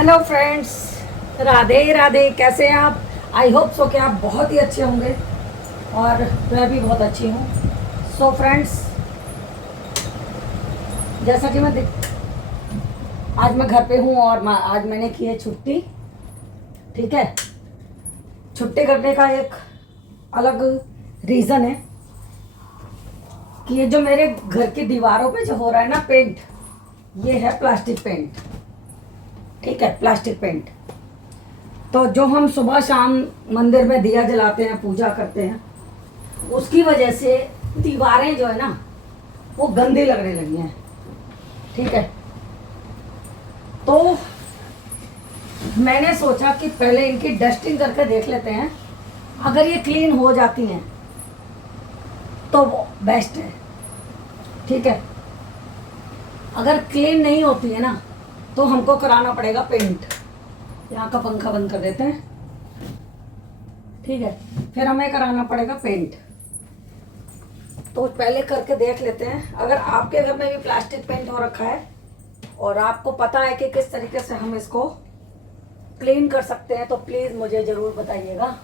Hello friends, Radhe Radhe. कैसे हैं आप? आई होप सो कि आप बहुत ही अच्छे होंगे और मैं भी बहुत अच्छी हूँ। सो फ्रेंड्स, जैसा कि आज मैं घर पे हूँ और आज मैंने की है छुट्टी। ठीक है, छुट्टी करने का एक अलग रीज़न है कि ये जो मेरे घर की दीवारों पे जो हो रहा है ना पेंट, ये है प्लास्टिक पेंट। ठीक है, प्लास्टिक पेंट। तो जो हम सुबह शाम मंदिर में दिया जलाते हैं, पूजा करते हैं, उसकी वजह से दीवारें जो है ना वो गंदी लगने लगी हैं। ठीक है, तो मैंने सोचा कि पहले इनकी डस्टिंग करके देख लेते हैं। अगर ये क्लीन हो जाती हैं तो वो बेस्ट है। ठीक है, अगर क्लीन नहीं होती है ना तो हमको कराना पड़ेगा पेंट। यहाँ का पंखा बंद कर देते हैं। ठीक है, फिर हमें कराना पड़ेगा पेंट। तो पहले करके देख लेते हैं। अगर आपके घर में भी प्लास्टिक पेंट हो रखा है और आपको पता है कि किस तरीके से हम इसको क्लीन कर सकते हैं तो प्लीज़ मुझे ज़रूर बताइएगा।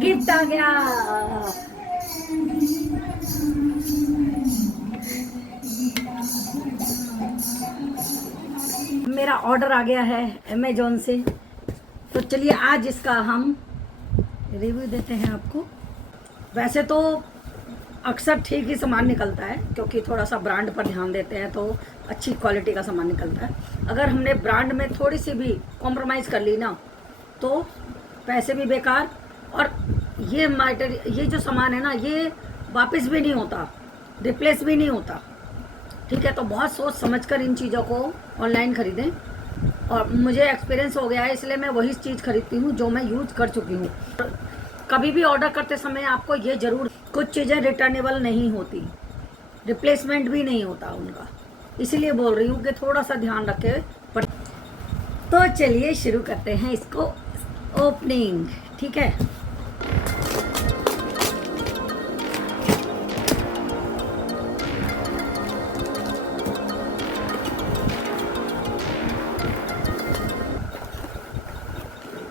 गिफ्ट आ गया। मेरा ऑर्डर आ गया है अमेजोन से। तो चलिए आज इसका हम रिव्यू देते हैं आपको। वैसे तो अक्सर ठीक ही सामान निकलता है क्योंकि थोड़ा सा ब्रांड पर ध्यान देते हैं तो अच्छी क्वालिटी का सामान निकलता है। अगर हमने ब्रांड में थोड़ी सी भी कॉम्प्रोमाइज़ कर ली ना तो पैसे भी बेकार, और ये जो सामान है ना ये वापस भी नहीं होता, रिप्लेस भी नहीं होता। ठीक है, तो बहुत सोच समझ कर इन चीज़ों को ऑनलाइन ख़रीदें। और मुझे एक्सपीरियंस हो गया है इसलिए मैं वही चीज़ खरीदती हूँ जो मैं यूज़ कर चुकी हूँ। कभी भी ऑर्डर करते समय आपको ये ज़रूर, कुछ चीज़ें रिटर्नेबल नहीं होती, रिप्लेसमेंट भी नहीं होता उनका, इसीलिए बोल रही हूँ कि थोड़ा सा ध्यान रखें। पर तो चलिए शुरू करते हैं इसको ओपनिंग। ठीक है,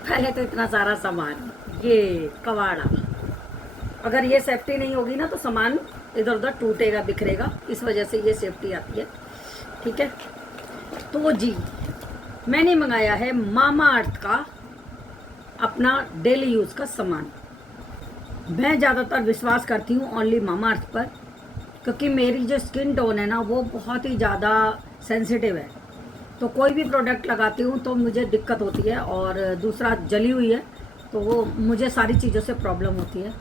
पहले तो इतना सारा सामान, ये कवाड़ा, अगर ये सेफ्टी नहीं होगी ना तो सामान इधर उधर टूटेगा, बिखरेगा, इस वजह से ये सेफ्टी आती है। ठीक है, तो जी मैंने मंगाया है मामा अर्थ का अपना डेली यूज़ का सामान। मैं ज़्यादातर विश्वास करती हूँ ओनली मामा अर्थ पर, क्योंकि मेरी जो स्किन टोन है ना वो बहुत ही ज़्यादा सेंसिटिव है। तो कोई भी प्रोडक्ट लगाती हूँ तो मुझे दिक्कत होती है, और दूसरा जली हुई है तो वो मुझे सारी चीज़ों से प्रॉब्लम होती है।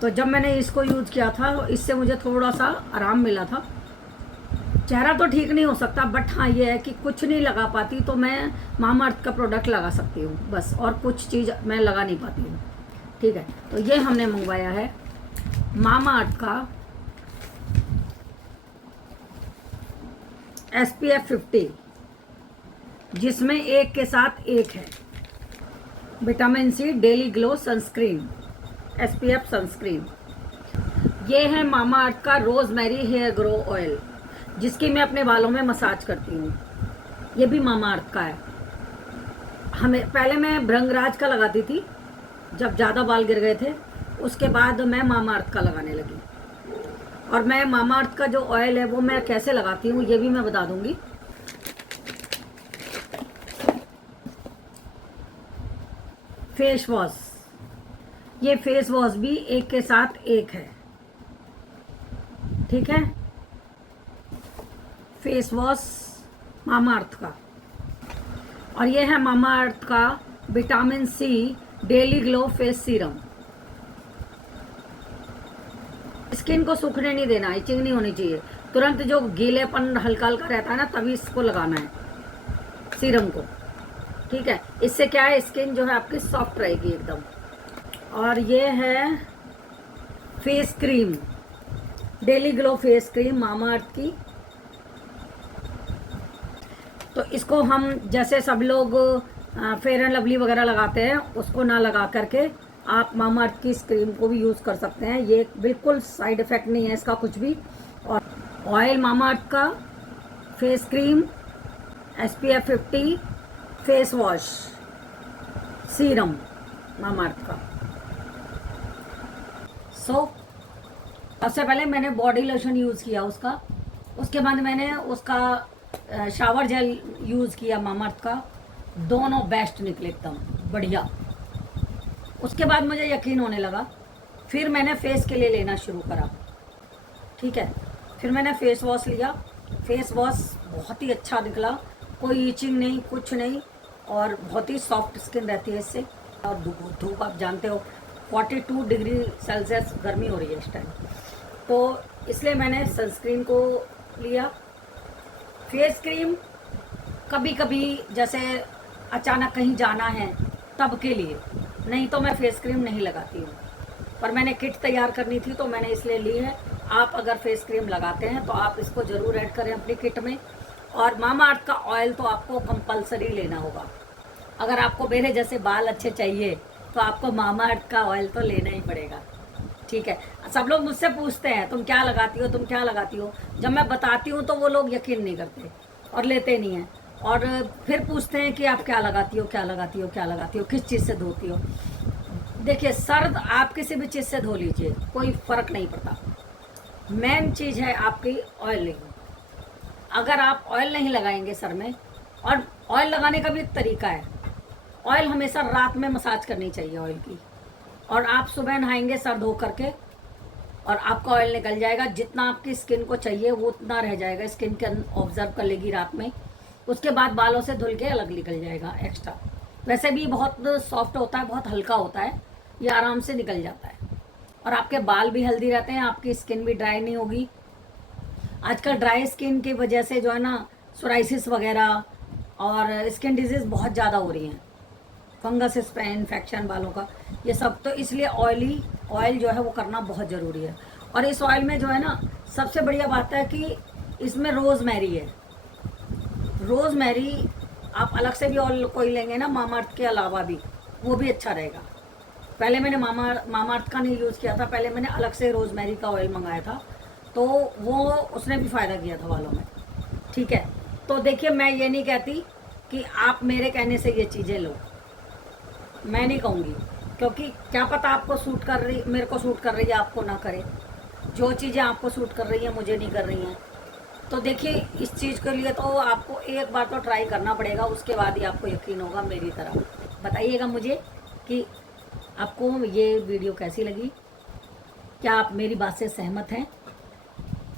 तो जब मैंने इसको यूज़ किया था तो इससे मुझे थोड़ा सा आराम मिला था। चेहरा तो ठीक नहीं हो सकता, बट हाँ ये है कि कुछ नहीं लगा पाती तो मैं मामा अर्थ का प्रोडक्ट लगा सकती हूँ बस, और कुछ चीज़ मैं लगा नहीं पाती हूँ। ठीक है, तो ये हमने मंगवाया है मामा अर्थ का SPF 50, जिसमें एक के साथ एक है vitamin C daily glow sunscreen, SPF sunscreen. ये है मामा अर्थ का रोजमेरी हेयर ग्रो ऑयल, जिसकी मैं अपने बालों में मसाज करती हूँ। ये भी मामा अर्थ का है। हमें पहले मैं भृंगराज का लगाती थी जब ज़्यादा बाल गिर गए थे, उसके बाद मैं मामा अर्थ का लगाने लगी। और मैं मामा अर्थ का जो ऑयल है वो मैं कैसे लगाती हूँ ये भी मैं बता दूंगी। फेस वॉश, ये फेस वॉश भी एक के साथ एक है। ठीक है, फेस वॉश मामा अर्थ का। और ये है मामा अर्थ का vitamin C daily glow face serum. Skin को सूखने नहीं देना, इचिंग नहीं होनी चाहिए, तुरंत जो गीलेपन हल्का हल्का रहता है ना तभी इसको लगाना है सीरम को। ठीक है, इससे क्या है स्किन जो है आपकी सॉफ्ट रहेगी एकदम। और ये है face cream, daily glow face cream Mamaearth की। तो इसको हम जैसे सब लोग फेयर एंड लवली वगैरह लगाते हैं उसको ना लगा करके आप मामा अर्थ की इस क्रीम को भी यूज़ कर सकते हैं। ये बिल्कुल साइड इफ़ेक्ट नहीं है इसका कुछ भी। और ऑयल मामा अर्थ का, face cream, SPF 50, face wash, serum Mamaearth का। सबसे पहले मैंने बॉडी लोशन यूज़ किया उसका, उसके बाद मैंने उसका शावर जेल यूज़ किया मामा अर्थ का। दोनों बेस्ट निकले एकदम बढ़िया। उसके बाद मुझे यकीन होने लगा, फिर मैंने फेस के लिए लेना शुरू करा। ठीक है, फिर मैंने फेस वॉश लिया। फेस वॉश बहुत ही अच्छा निकला, कोई इचिंग नहीं, कुछ नहीं, और बहुत ही सॉफ्ट स्किन रहती है इससे। और धूप आप जानते हो 42 डिग्री सेल्सियस गर्मी हो रही है इस टाइम, तो इसलिए मैंने सनस्क्रीन को लिया। फेस क्रीम कभी कभी जैसे अचानक कहीं जाना है तब के लिए, नहीं तो मैं फेस क्रीम नहीं लगाती हूँ। पर मैंने किट तैयार करनी थी तो मैंने इसलिए ली है। आप अगर फेस क्रीम लगाते हैं तो आप इसको ज़रूर ऐड करें अपनी किट में। और मामा अर्थ का ऑयल तो आपको कंपलसरी लेना होगा। अगर आपको मेरे जैसे बाल अच्छे चाहिए तो आपको मामा अर्थ का ऑयल तो लेना ही पड़ेगा। ठीक है, सब लोग मुझसे पूछते हैं तुम क्या लगाती हो, तुम क्या लगाती हो। जब मैं बताती हूँ तो वो लोग यकीन नहीं करते और लेते नहीं हैं, और फिर पूछते हैं कि आप क्या लगाती हो, क्या लगाती हो, क्या लगाती हो, किस चीज़ से धोती हो। देखिए, सर्द आप किसी भी चीज़ से धो लीजिए, कोई फ़र्क नहीं पड़ता। मेन चीज़ है आपकी ऑयलिंग। अगर आप ऑयल नहीं लगाएंगे सर में, और ऑयल लगाने का भी एक तरीका है, ऑयल हमेशा रात में मसाज करनी चाहिए ऑयल की, और आप सुबह नहाएंगे सर धो करके और आपका ऑयल निकल जाएगा। जितना आपकी स्किन को चाहिए वो उतना रह जाएगा, स्किन के ऑब्जर्व कर लेगी रात में। उसके बाद बालों से धुल के अलग निकल जाएगा एक्स्ट्रा। वैसे भी बहुत सॉफ्ट होता है, बहुत हल्का होता है, ये आराम से निकल जाता है। और आपके बाल भी हेल्दी रहते हैं, आपकी स्किन भी ड्राई नहीं होगी। आजकल ड्राई स्किन की वजह से जो है ना सोराइसिस वगैरह और स्किन डिजीज़ बहुत ज़्यादा हो रही हैं, फंगस पे इन्फेक्शन बालों का, ये सब। तो इसलिए ऑयल जो है वो करना बहुत ज़रूरी है। और इस ऑयल में जो है ना सबसे बढ़िया बात है कि इसमें रोज़मेरी है। रोज़मेरी आप अलग से भी ऑयल कोई लेंगे ना मामा अर्थ के अलावा भी, वो भी अच्छा रहेगा। पहले मैंने मामा अर्थ का नहीं यूज़ किया था, पहले मैंने अलग से रोज़मेरी का ऑयल मंगाया था, तो वो उसने भी फ़ायदा किया था बालों में। ठीक है, तो देखिए मैं ये नहीं कहती कि आप मेरे कहने से ये चीज़ें लो, मैं नहीं कहूँगी, क्योंकि क्या पता आपको सूट कर रही, मेरे को सूट कर रही है, आपको ना करे। जो चीज़ें आपको सूट कर रही हैं मुझे नहीं कर रही हैं, तो देखिए इस चीज़ के लिए तो आपको एक बार तो ट्राई करना पड़ेगा, उसके बाद ही आपको यकीन होगा। मेरी तरह बताइएगा मुझे कि आपको ये वीडियो कैसी लगी, क्या आप मेरी बात से सहमत हैं?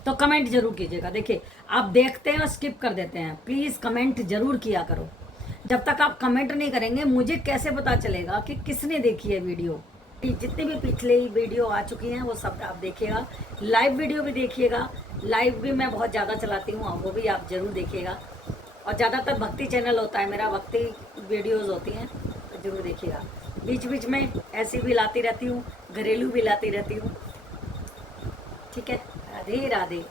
तो कमेंट जरूर कीजिएगा। देखिए आप देखते हैं और स्किप कर देते हैं, प्लीज़ कमेंट जरूर किया करो। जब तक आप कमेंट नहीं करेंगे मुझे कैसे पता चलेगा कि किसने देखी है वीडियो। जितनी भी पिछले वीडियो आ चुकी हैं वो सब आप देखिएगा, लाइव वीडियो भी देखिएगा। लाइव भी मैं बहुत ज़्यादा चलाती हूँ, वो भी आप ज़रूर देखिएगा। और ज़्यादातर भक्ति चैनल होता है मेरा, भक्ति वीडियोज़ होती हैं, तो ज़रूर देखिएगा। बीच बीच में ऐसी भी लाती रहती हूँ, घरेलू भी लाती रहती हूँ। ठीक है, राधे राधे।